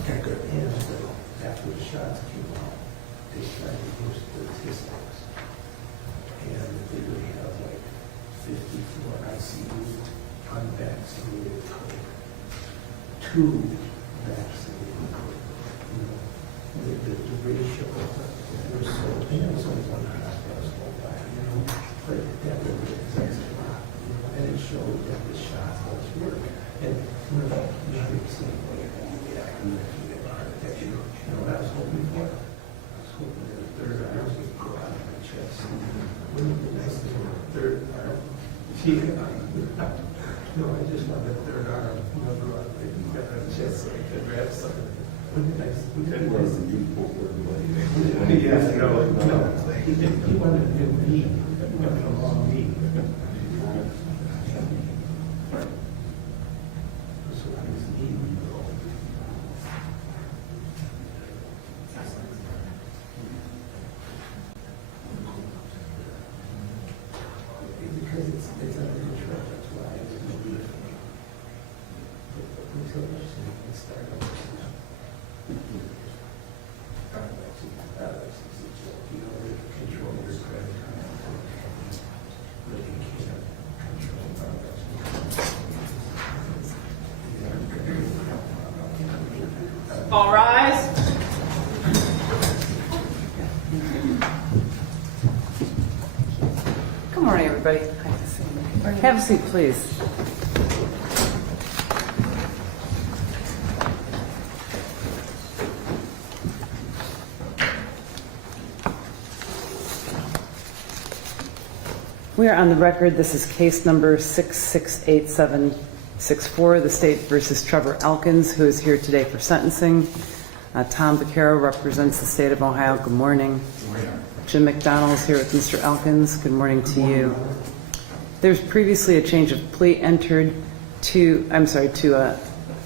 Okay, good. And after the shots came out, they tried to use the statistics. And they would have like 54 ICU unvaccinated COVID, 2 vaccinated COVID. You know, the ratio was so, and it was only one hospital by, you know, but that really is a lot, you know, and it showed that the shot was work. And you know, not the same way that you get heart attack. You know what I was hoping for? I was hoping that the third arm would go out of my chest. Wouldn't it be nice to have a third arm? Yeah. No, I just want that third arm, you know, go out like my chest so I could grab something. Wouldn't it be nice? Wouldn't it be nice? Yeah, no. He wanted a new knee, a long knee. All rise. Good morning, everybody. Have a seat, please. We are on the record. This is case number 668764, the state versus Trevor Elkins, who is here today for sentencing. Tom Vaccaro represents the state of Ohio. Good morning. Jim McDonald is here with Mr. Elkins. Good morning to you. There's previously a change of plea entered to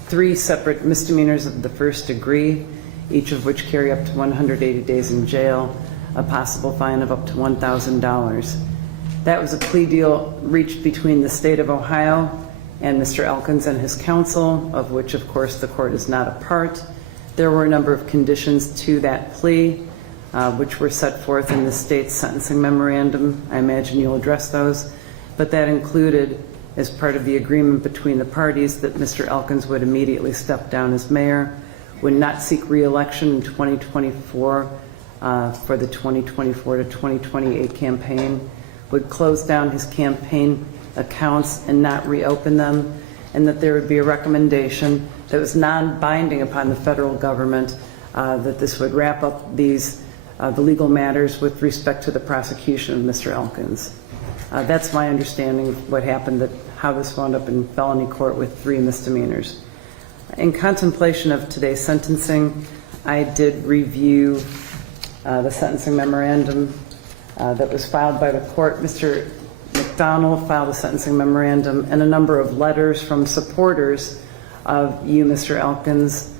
3 separate misdemeanors of the first degree, each of which carry up to 180 days in jail, a possible fine of up to $1,000. That was a plea deal reached between the state of Ohio and Mr. Elkins and his counsel, of which, of course, the court is not a part. There were a number of conditions to that plea, which were set forth in the state's sentencing memorandum. I imagine you'll address those. But that included, as part of the agreement between the parties, that Mr. Elkins would immediately step down as mayor, would not seek re-election in 2024 for the 2024 to 2028 campaign, would close down his campaign accounts and not reopen them, and that there would be a recommendation that was non-binding upon the federal government that this would wrap up these the legal matters with respect to the prosecution of Mr. Elkins. That's my understanding of what happened, that how this wound up in felony court with 3 misdemeanors. In contemplation of today's sentencing, I did review the sentencing memorandum that was filed by the court. Mr. McDonald filed a sentencing memorandum and a number of letters from supporters of you, Mr. Elkins.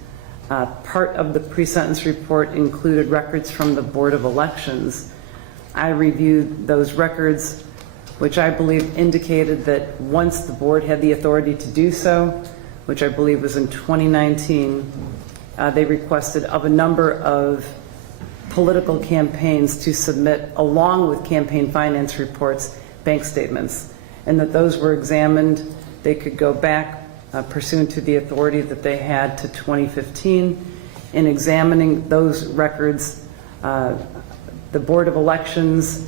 Part of the pre-sentence report included records from the Board of Elections. I reviewed those records, which I believe indicated that once the board had the authority to do so, which I believe was in 2019, they requested of a number of political campaigns to submit, along with campaign finance reports, bank statements, and that those were examined. They could go back pursuant to the authority that they had to 2015. In examining those records, the Board of Elections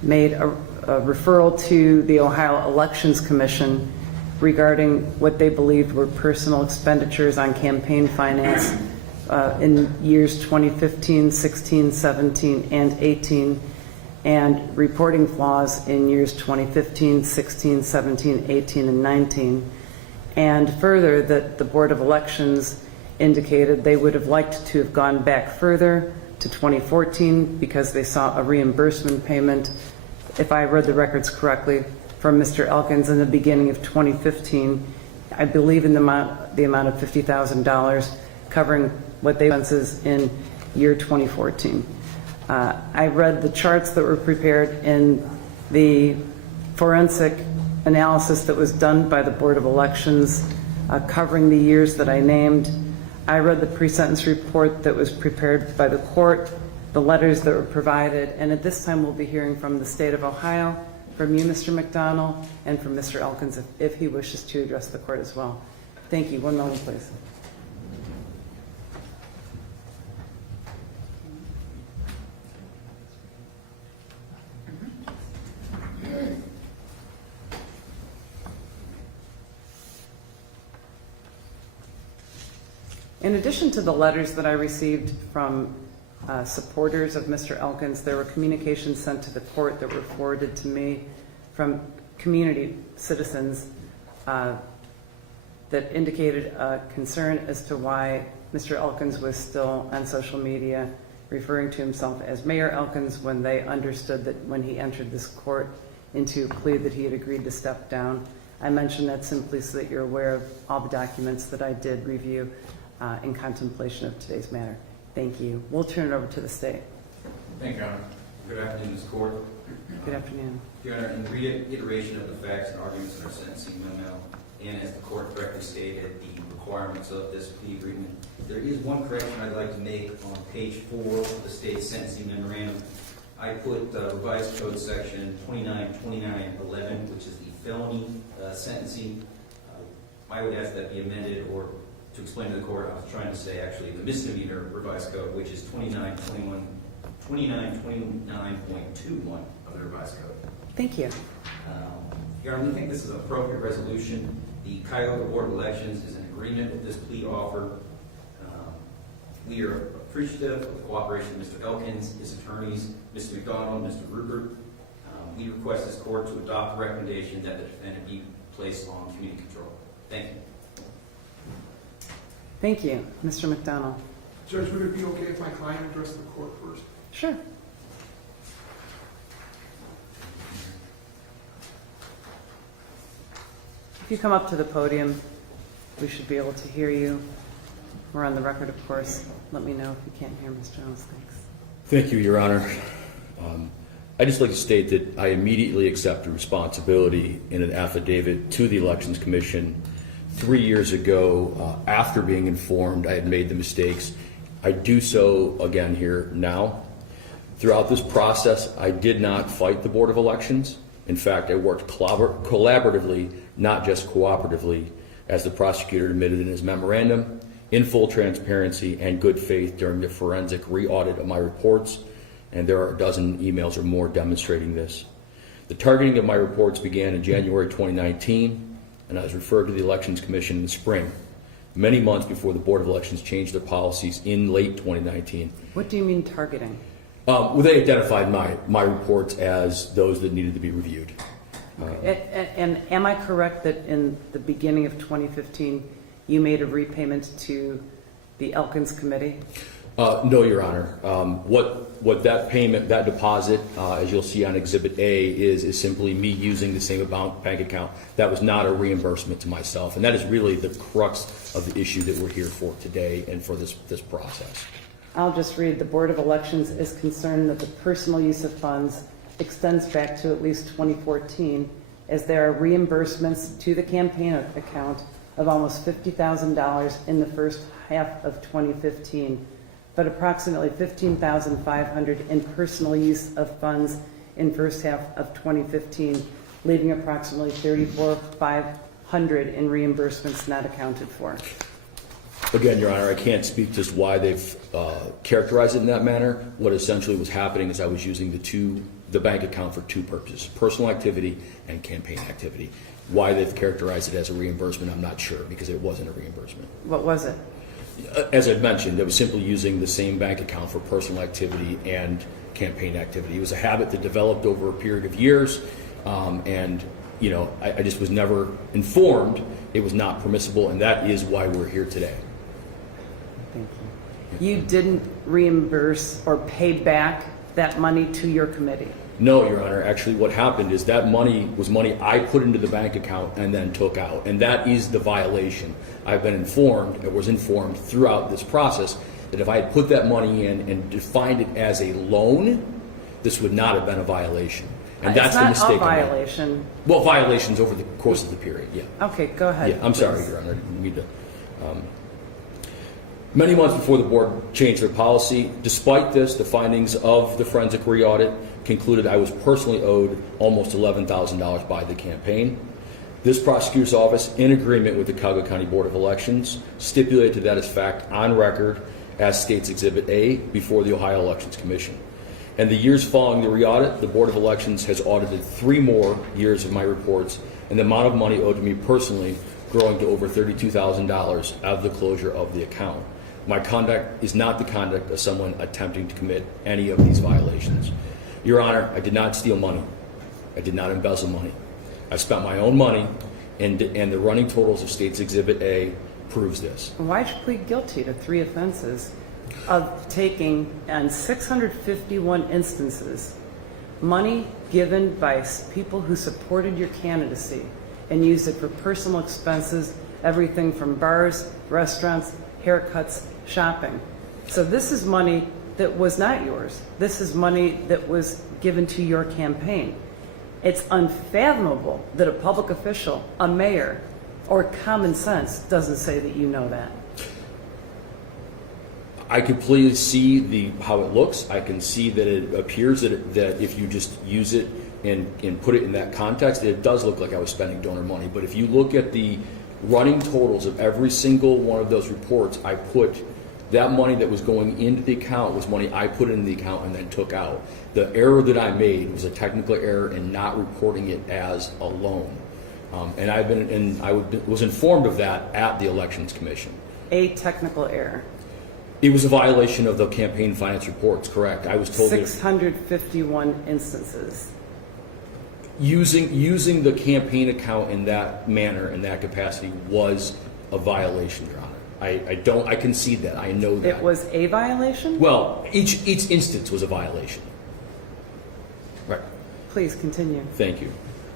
made a referral to the Ohio Elections Commission regarding what they believed were personal expenditures on campaign finance in years 2015, 16, 17, and 18, and reporting flaws in years 2015, 16, 17, 18, and 19. And further, that the Board of Elections indicated they would have liked to have gone back further to 2014 because they saw a reimbursement payment, if I read the records correctly, from Mr. Elkins in the beginning of 2015, I believe in the amount of $50,000, covering what they expenses in year 2014. I read the charts that were prepared in the forensic analysis that was done by the Board of Elections covering the years that I named. I read the pre-sentence report that was prepared by the court, the letters that were provided, and at this time we'll be hearing from the state of Ohio, from you, Mr. McDonald, and from Mr. Elkins if he wishes to address the court as well. Thank you. One moment, please. In addition to the letters that I received from supporters of Mr. Elkins, there were communications sent to the court that were forwarded to me from community citizens that indicated a concern as to why Mr. Elkins was still on social media referring to himself as Mayor Elkins when they understood that when he entered this court into a plea that he had agreed to step down. I mention that simply so that you're aware of all the documents that I did review in contemplation of today's matter. Thank you. We'll turn it over to the state. Thank you, Your Honor. Good afternoon, Ms. Court. Good afternoon. Your Honor, in the reiteration of the facts and arguments in our sentencing memo, and as the court correctly stated, the requirements of this plea agreement, there is one correction I'd like to make on page 4 of the state's sentencing memorandum. I put revised code section 292911, which is the felony sentencing. I would ask that be amended, or to explain to the court, I was trying to say actually the misdemeanor revised code, which is 2929.21 of the revised code. Thank you. Your Honor, we think this is an appropriate resolution. The Cuyahoga Board of Elections is in agreement with this plea offer. We are appreciative of the cooperation of Mr. Elkins, his attorneys, Mr. McDonald, Mr. Rupert. We request this court to adopt the recommendation that the defendant be placed on community control. Thank you. Thank you. Mr. McDonald. Judge, would it be okay if my client addressed the court first? Sure. If you come up to the podium, we should be able to hear you. We're on the record, of course. Let me know if you can't hear Ms. Jones. Thanks. Thank you, Your Honor. I'd just like to state that I immediately accepted responsibility in an affidavit to the Elections Commission 3 years ago. After being informed I had made the mistakes, I do so again here now. Throughout this process, I did not fight the Board of Elections. In fact, I worked collaboratively, not just cooperatively, as the prosecutor admitted in his memorandum, in full transparency and good faith during the forensic re-audit of my reports, and there are a dozen emails or more demonstrating this. The targeting of my reports began in January 2019, and I was referred to the Elections Commission in the spring, many months before the Board of Elections changed their policies in late 2019. What do you mean targeting? Well, they identified my reports as those that needed to be reviewed. And am I correct that in the beginning of 2015, you made a repayment to the Elkins Committee? No, Your Honor. What that payment, that deposit, as you'll see on Exhibit A, is simply me using the same bank account. That was not a reimbursement to myself, and that is really the crux of the issue that we're here for today and for this process. I'll just read. The Board of Elections is concerned that the personal use of funds extends back to at least 2014, as there are reimbursements to the campaign account of almost $50,000 in the first half of 2015, but approximately $15,500 in personal use of funds in first half of 2015, leaving approximately $34,500 in reimbursements not accounted for. Again, Your Honor, I can't speak to why they've characterized it in that manner. What essentially was happening is I was using the bank account for two purposes: personal activity and campaign activity. Why they've characterized it as a reimbursement, I'm not sure, because it wasn't a reimbursement. What was it? As I mentioned, it was simply using the same bank account for personal activity and campaign activity. It was a habit that developed over a period of years, and I just was never informed it was not permissible, and that is why we're here today. Thank you. You didn't reimburse or pay back that money to your committee? No, Your Honor. Actually, what happened is that money was money I put into the bank account and then took out, and that is the violation. I've been informed, I was informed throughout this process, that if I had put that money in and defined it as a loan, this would not have been a violation. And that's the mistake. It's not a violation. Well, violations over the course of the period, yeah. Okay, go ahead. Yeah, I'm sorry, Your Honor. I didn't mean to. Many months before the board changed their policy, despite this, the findings of the forensic re-audit concluded I was personally owed almost $11,000 by the campaign. This prosecutor's office, in agreement with the Cuyahoga County Board of Elections, stipulated to that as fact on record as State's Exhibit A before the Ohio Elections Commission. And the years following the re-audit, the Board of Elections has audited 3 more years of my reports, and the amount of money owed to me personally growing to over $32,000 out of the closure of the account. My conduct is not the conduct of someone attempting to commit any of these violations. Your Honor, I did not steal money. I did not embezzle money. I spent my own money, and the running totals of State's Exhibit A proves this. Why'd you plead guilty to 3 offenses of taking, on 651 instances, money given by people who supported your candidacy and used it for personal expenses, everything from bars, restaurants, haircuts, shopping? So this is money that was not yours. This is money that was given to your campaign. It's unfathomable that a public official, a mayor, or common sense doesn't say that you know that. I completely see how it looks. I can see that it appears that if you just use it and put it in that context, it does look like I was spending donor money. But if you look at the running totals of every single one of those reports, I put that money that was going into the account was money I put in the account and then took out. The error that I made was a technical error in not reporting it as a loan. And I was informed of that at the Elections Commission. A technical error. It was a violation of the campaign finance reports, correct. I was told 651 instances. Using the campaign account in that manner, in that capacity, was a violation, Your Honor. I concede that. I know that. It was a violation? Well, each instance was a violation. Right. Please continue. Thank you.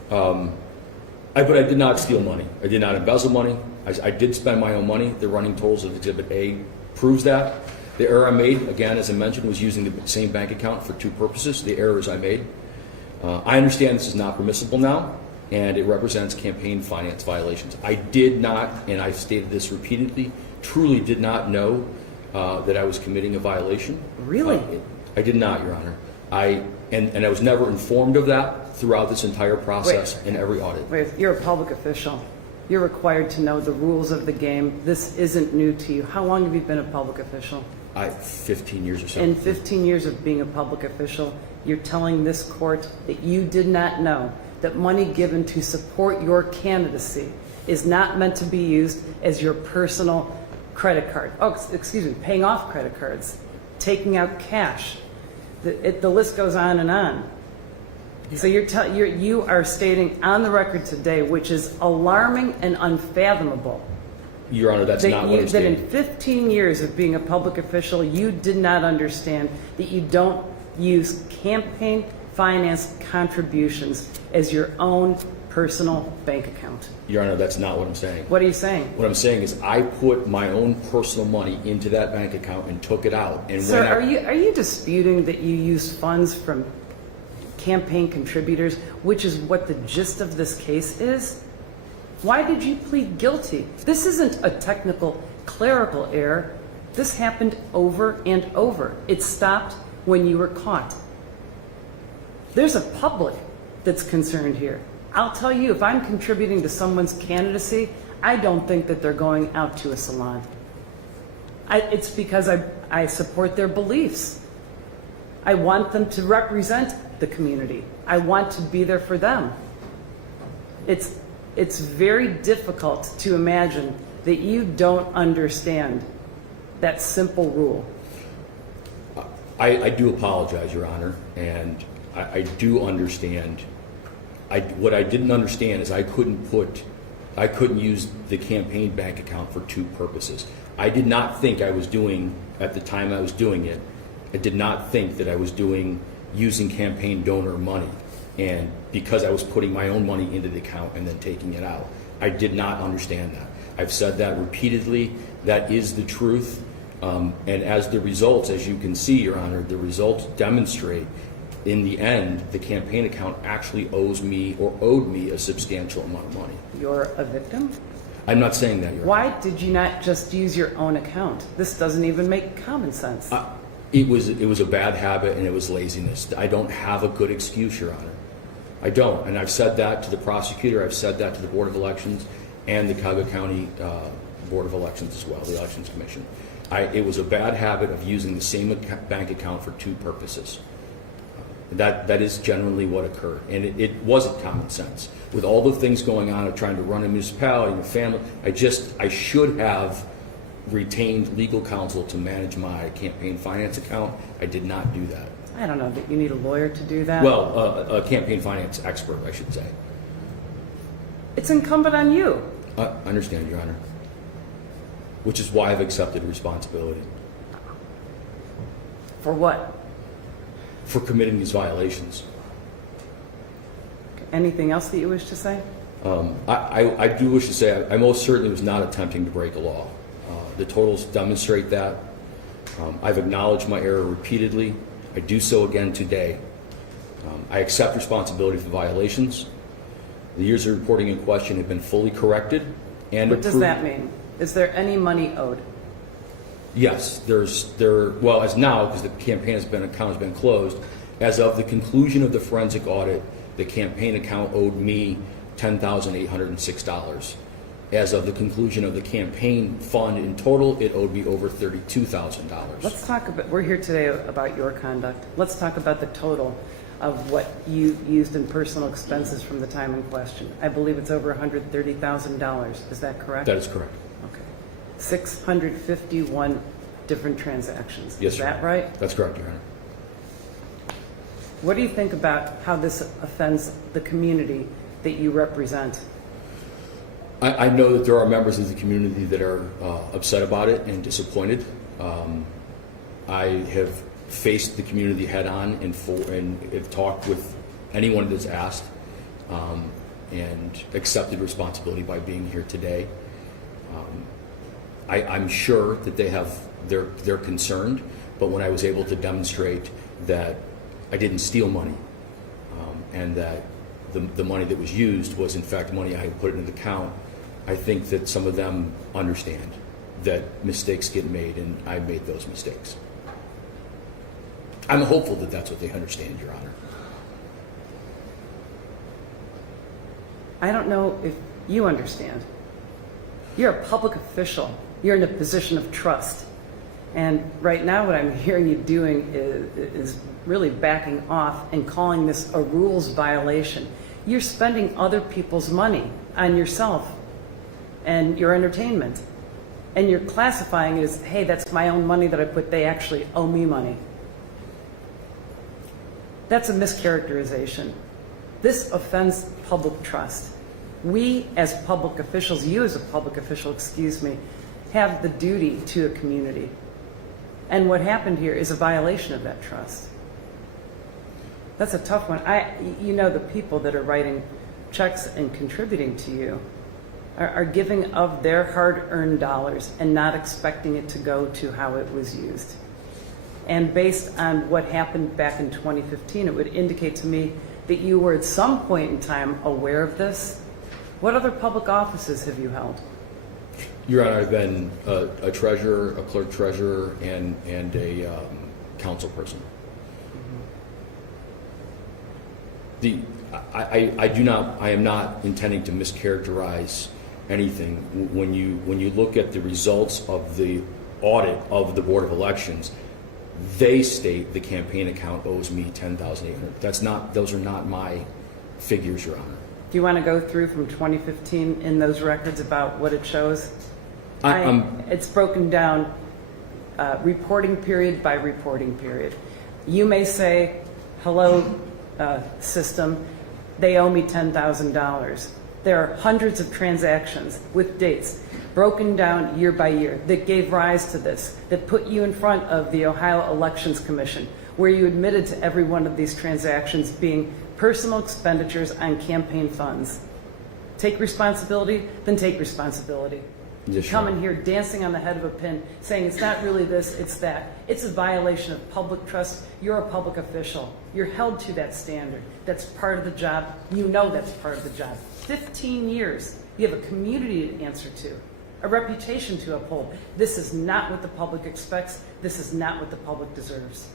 But I did not steal money. I did not embezzle money. I did spend my own money. The running totals of Exhibit A proves that. The error I made, again, as I mentioned, was using the same bank account for 2 purposes. The errors I made. I understand this is not permissible now, and it represents campaign finance violations. I did not, and I've stated this repeatedly, truly did not know that I was committing a violation. Really? I did not, Your Honor. And I was never informed of that throughout this entire process in every audit. Wait, you're a public official. You're required to know the rules of the game. This isn't new to you. How long have you been a public official? 15 years or so. In 15 years of being a public official, you're telling this court that you did not know that money given to support your candidacy is not meant to be used as your personal credit card. Oh, excuse me, paying off credit cards, taking out cash. The list goes on and on. So you are stating on the record today, which is alarming and unfathomable. Your Honor, that's not what I'm that in stating. 15 years of being a public official, you did not understand that you don't use campaign finance contributions as your own personal bank account. Your Honor, that's not what I'm saying. What are you saying? What I'm saying is I put my own personal money into that bank account and took it out. And Sir, when are you disputing that you use funds from campaign contributors, which is what the gist of this case is? Why did you plead guilty? This isn't a technical clerical error. This happened over and over. It stopped when you were caught. There's a public that's concerned here. I'll tell you, if I'm contributing to someone's candidacy, I don't think that they're going out to a salon. It's because I support their beliefs. I want them to represent the community. I want to be there for them. It's very difficult to imagine that you don't understand that simple rule. I do apologize, Your Honor, and I do understand. What I didn't understand is I couldn't use the campaign bank account for 2 purposes. I did not think I was doing, at the time I was doing it, I did not think that I was doing using campaign donor money. And because I was putting my own money into the account and then taking it out, I did not understand that. I've said that repeatedly. That is the truth. And as the results, as you can see, Your Honor, the results demonstrate in the end, the campaign account actually owes me or owed me a substantial amount of money. You're a victim? I'm not saying that, Your Honor. Why did you not just use your own account? This doesn't even make common sense. It was a bad habit and it was laziness. I don't have a good excuse, Your Honor. I don't. And I've said that to the prosecutor. I've said that to the Board of Elections and the Cuyahoga County Board of Elections as well, the Elections Commission. It was a bad habit of using the same bank account for two purposes. That is generally what occurred. And it wasn't common sense. With all the things going on of trying to run a municipality and a family, I should have retained legal counsel to manage my campaign finance account. I did not do that. I don't know that you need a lawyer to do that. Well, a campaign finance expert, I should say. It's incumbent on you. I understand, Your Honor. Which is why I've accepted responsibility For what? for committing these violations. Anything else that you wish to say? I do wish to say I most certainly was not attempting to break a law. The totals demonstrate that. I've acknowledged my error repeatedly. I do so again today. I accept responsibility for violations. The years of reporting in question have been fully corrected and What does that mean? Is there any money owed? Yes, well, as now, because the campaign account has been closed, as of the conclusion of the forensic audit, the campaign account owed me $10,806. As of the conclusion of the campaign fund in total, it owed me over $32,000. Let's talk about, we're here today about your conduct. Let's talk about the total of what you used in personal expenses from the time in question. I believe it's over $130,000. Is that correct? That is correct. Okay. 651 different transactions. Yes, Is Your that Honor. right? That's correct, Your Honor. What do you think about how this offends the community that you represent? I know that there are members of the community that are upset about it and disappointed. I have faced the community head on and have talked with anyone that's asked and accepted responsibility by being here today. I'm sure that they're concerned, but when I was able to demonstrate that I didn't steal money and that the money that was used was in fact money I had put into the account, I think that some of them understand that mistakes get made and I made those mistakes. I'm hopeful that that's what they understand, Your Honor. I don't know if you understand. You're a public official. You're in a position of trust. And right now what I'm hearing you doing is really backing off and calling this a rules violation. You're spending other people's money on yourself and your entertainment. And you're classifying it as, hey, that's my own money that I put, they actually owe me money. That's a mischaracterization. This offends public trust. We as public officials, you as a public official, excuse me, have the duty to a community. And what happened here is a violation of that trust. That's a tough one. You know, the people that are writing checks and contributing to you are giving of their hard-earned dollars and not expecting it to go to how it was used. And based on what happened back in 2015, it would indicate to me that you were at some point in time aware of this. What other public offices have you held? Your Honor, I've been a treasurer, a clerk treasurer, and a council person. I am not intending to mischaracterize anything. When you look at the results of the audit of the Board of Elections, they state the campaign account owes me $10,800. Those are not my figures, Your Honor. Do you want to go through from 2015 in those records about what it shows? It's broken down reporting period by reporting period. You may say, hello, system, they owe me $10,000. There are hundreds of transactions with dates broken down year by year that gave rise to this, that put you in front of the Ohio Elections Commission, where you admitted to every one of these transactions being personal expenditures on campaign funds. Take responsibility, then take responsibility. Yes, You come sure. in here dancing on the head of a pin, saying it's not really this, it's that. It's a violation of public trust. You're a public official. You're held to that standard. That's part of the job. You know that's part of the job. 15 years. You have a community to answer to, a reputation to uphold. This is not what the public expects. This is not what the public deserves.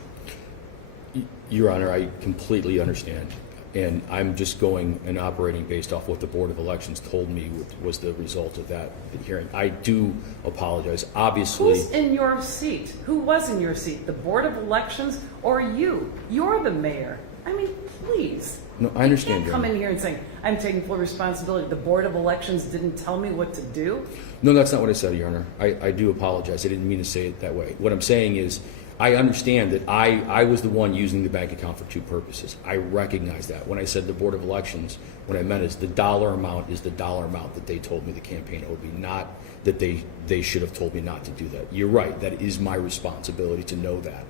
Your Honor, I completely understand. And I'm just going and operating based off what the Board of Elections told me was the result of that hearing. I do apologize. Obviously, Who's in your seat? Who was in your seat? The Board of Elections or you? You're the mayor. I mean, please. no, I understand. You can't come in here and say, I'm taking full responsibility. The Board of Elections didn't tell me what to do. No, that's not what I said, Your Honor. I do apologize. I didn't mean to say it that way. What I'm saying is, I understand that I was the one using the bank account for two purposes. I recognize that. When I said the Board of Elections, what I meant is the dollar amount is the dollar amount that they told me the campaign owed me, not that they should have told me not to do that. You're right. That is my responsibility to know that.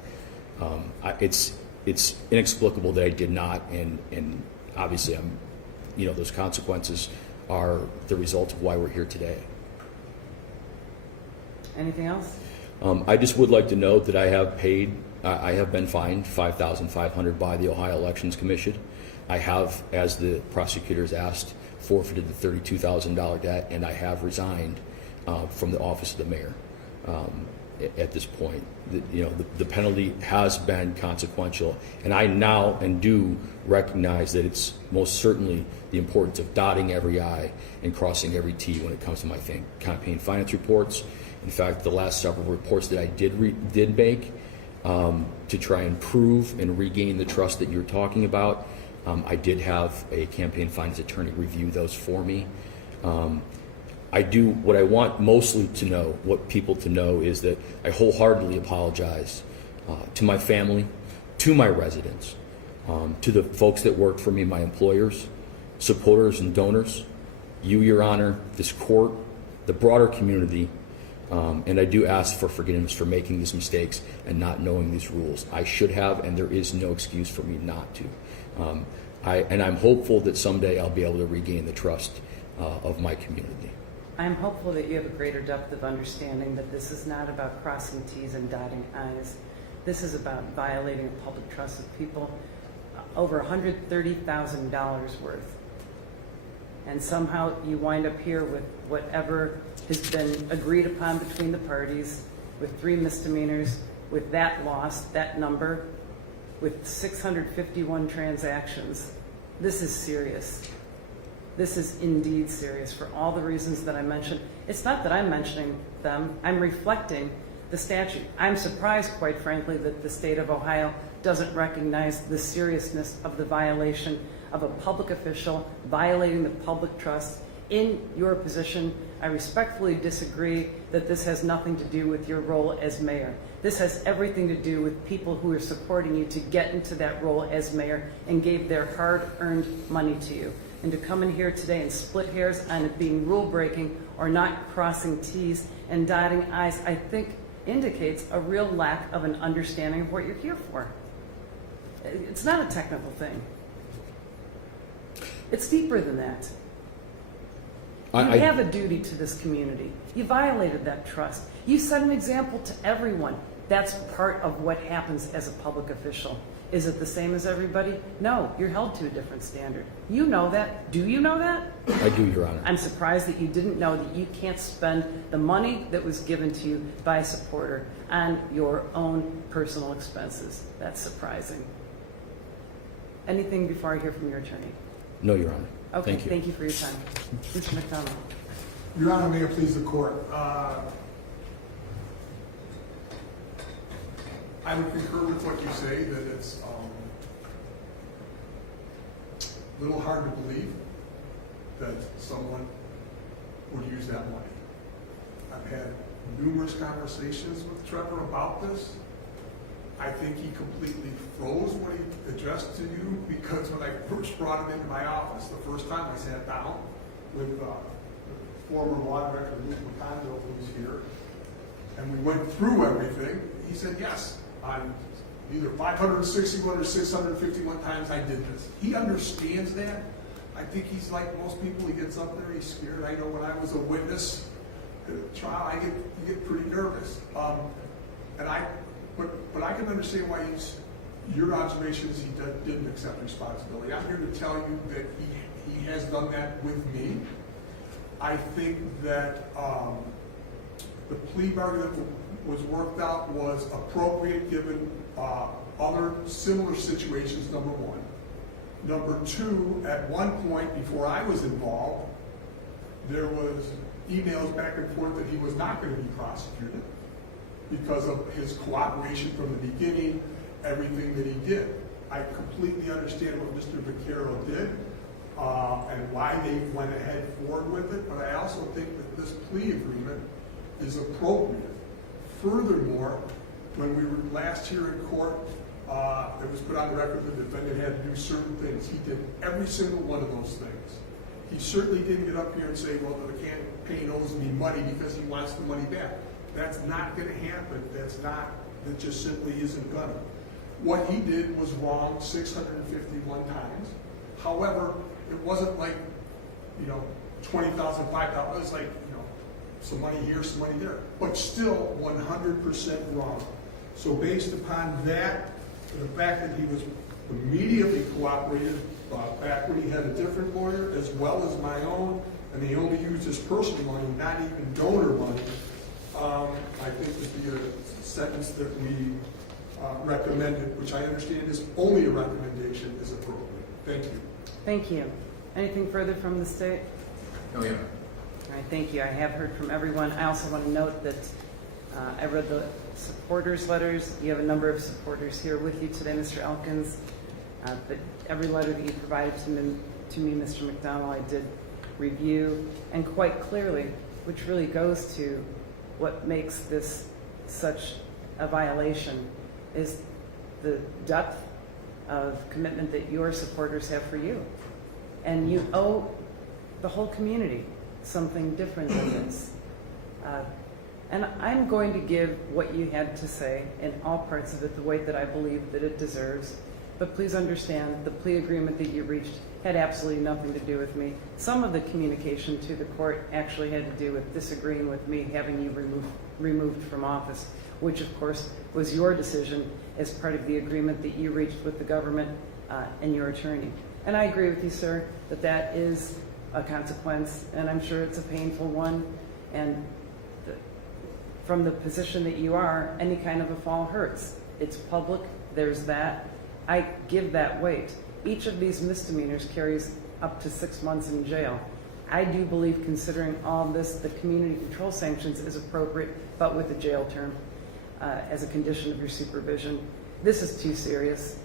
It's inexplicable that I did not, and obviously those consequences are the result of why we're here today. Anything else? I just would like to note that I have been fined $5,500 by the Ohio Elections Commission. I have, as the prosecutors asked, forfeited the $32,000 debt, and I have resigned from the office of the mayor. At this point, the penalty has been consequential, and I now and do recognize that it's most certainly the importance of dotting every I and crossing every T when it comes to my campaign finance reports. In fact, the last several reports that I did make to try and prove and regain the trust that you're talking about, I did have a campaign finance attorney review those for me. What I want mostly to know, what people to know, is that I wholeheartedly apologize to my family, to my residents, to the folks that work for me, my employers, supporters and donors, you, Your Honor, this court, the broader community, and I do ask for forgiveness for making these mistakes and not knowing these rules. I should have, and there is no excuse for me not to. I'm hopeful that someday I'll be able to regain the trust of my community. I'm hopeful that you have a greater depth of understanding that this is not about crossing T's and dotting I's. This is about violating public trust of people, over $130,000 worth. And somehow you wind up here with whatever has been agreed upon between the parties, with 3 misdemeanors, with that loss, that number, with 651 transactions. This is serious. This is indeed serious for all the reasons that I mentioned. It's not that I'm mentioning them, I'm reflecting the statute. I'm surprised, quite frankly, that the state of Ohio doesn't recognize the seriousness of the violation of a public official violating the public trust in your position. I respectfully disagree that this has nothing to do with your role as mayor. This has everything to do with people who are supporting you to get into that role as mayor and gave their hard-earned money to you. And to come in here today and split hairs on it being rule-breaking or not crossing T's and dotting I's, I think indicates a real lack of an understanding of what you're here for. It's not a technical thing. It's deeper than that. You have a duty to this community. You violated that trust. You set an example to everyone. That's part of what happens as a public official. Is it the same as everybody? No, you're held to a different standard. You know that. Do you know that? I do, Your Honor. I'm surprised that you didn't know that you can't spend the money that was given to you by a supporter on your own personal expenses. That's surprising. Anything before I hear from your attorney? No, Your Honor. Okay, Thank you. for your time. Mr. McDonald. Your Honor, may it please the court. I would concur with what you say, that it's a little hard to believe that someone would use that money. I've had numerous conversations with Trevor about this. I think he completely froze when he addressed to you, because when I first brought it into my office, the first time I sat down, with the former law director, Luke McConville, who's here, and we went through everything. He said, yes, on either 561 or 651 times I did this. He understands that. I think he's like most people. He gets up there, he's scared. I know when I was a witness at a trial, you get pretty nervous. But I can understand why your observation is he didn't accept responsibility. I'm here to tell you that he has done that with me. I think that the plea bargain that was worked out was appropriate given other similar situations, number one. Number two, at one point before I was involved, there was emails back and forth that he was not going to be prosecuted because of his cooperation from the beginning, everything that he did. I completely understand what Mr. Vaquero did and why they went ahead forward with it, but I also think that this plea agreement is appropriate. Furthermore, when we were last here in court, it was put on the record that the defendant had to do certain things. He did every single one of those things. He certainly didn't get up here and say, well, the campaign owes me money because he wants the money back. That's not going to happen. That just simply isn't going to. What he did was wrong 651 times. However, it wasn't like, $20,000, $5,000. It was like, some money here, some money there. But still 100% wrong. So based upon that, the fact that he was immediately cooperated back when he had a different lawyer as well as my own, and he only used his personal money, not even donor money, I think that the sentence that we recommended, which I understand is only a recommendation, is appropriate. Thank you. Thank you. Anything further from the state? No, Your Honor. All right, thank you. I have heard from everyone. I also want to note that I read the supporters' letters. You have a number of supporters here with you today, Mr. Elkins. But every letter that you provided to me, Mr. McDonald, I did review, and quite clearly, which really goes to what makes this such a violation, is the depth of commitment that your supporters have for you. And you owe the whole community something different than this. And I'm going to give what you had to say in all parts of it the weight that I believe that it deserves. But please understand, the plea agreement that you reached had absolutely nothing to do with me. Some of the communication to the court actually had to do with disagreeing with me having you removed from office, which of course was your decision as part of the agreement that you reached with the government and your attorney. And I agree with you, sir, that that is a consequence, and I'm sure it's a painful one. And from the position that you are, any kind of a fall hurts. It's public, there's that. I give that weight. Each of these misdemeanors carries up to 6 months in jail. I do believe, considering all of this, the community control sanctions is appropriate, but with a jail term as a condition of your supervision. This is too serious.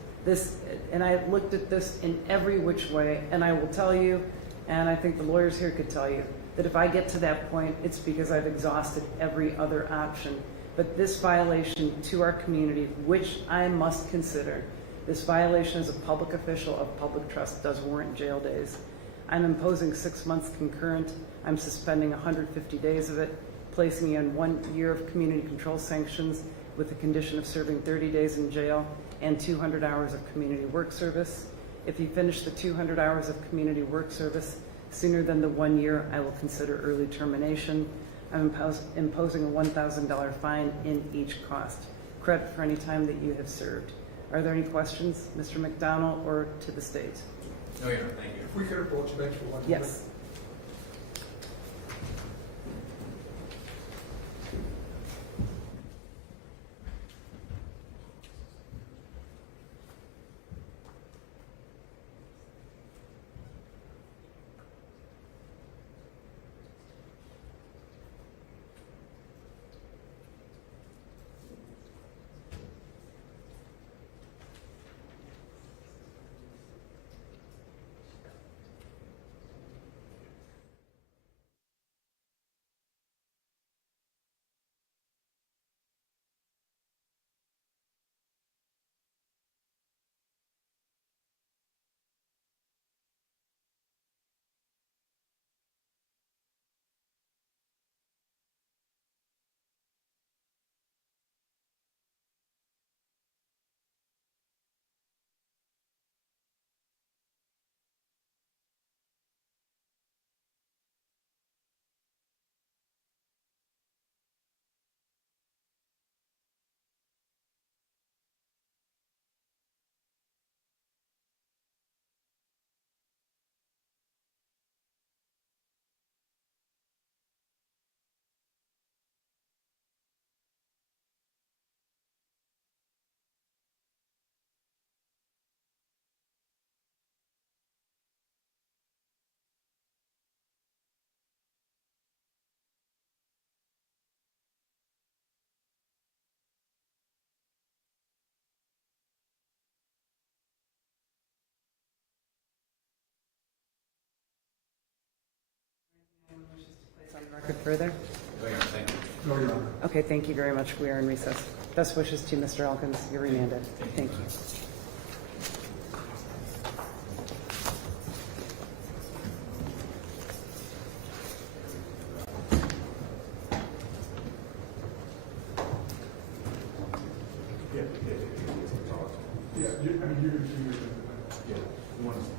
And I looked at this in every which way, and I will tell you, and I think the lawyers here could tell you, that if I get to that point, it's because I've exhausted every other option. But this violation to our community, which I must consider, this violation as a public official of public trust does warrant jail days. I'm imposing 6 months concurrent. I'm suspending 150 days of it, placing you on 1 year of community control sanctions with the condition of serving 30 days in jail and 200 hours of community work service. If you finish the 200 hours of community work service sooner than the 1 year, I will consider early termination. I'm imposing a $1,000 fine in each cost, credit for any time that you have served. Are there any questions, Mr. McDonald, or to the state? No, Your Honor. Thank you. If we could approach the bench for 1 minute. Yes. record further? Thank you. No, Your Honor. Okay, thank you very much. We are in recess. Best wishes to you, Mr. Elkins. You're remanded. Thank you. Yeah, I mean, you're. Yeah, you want to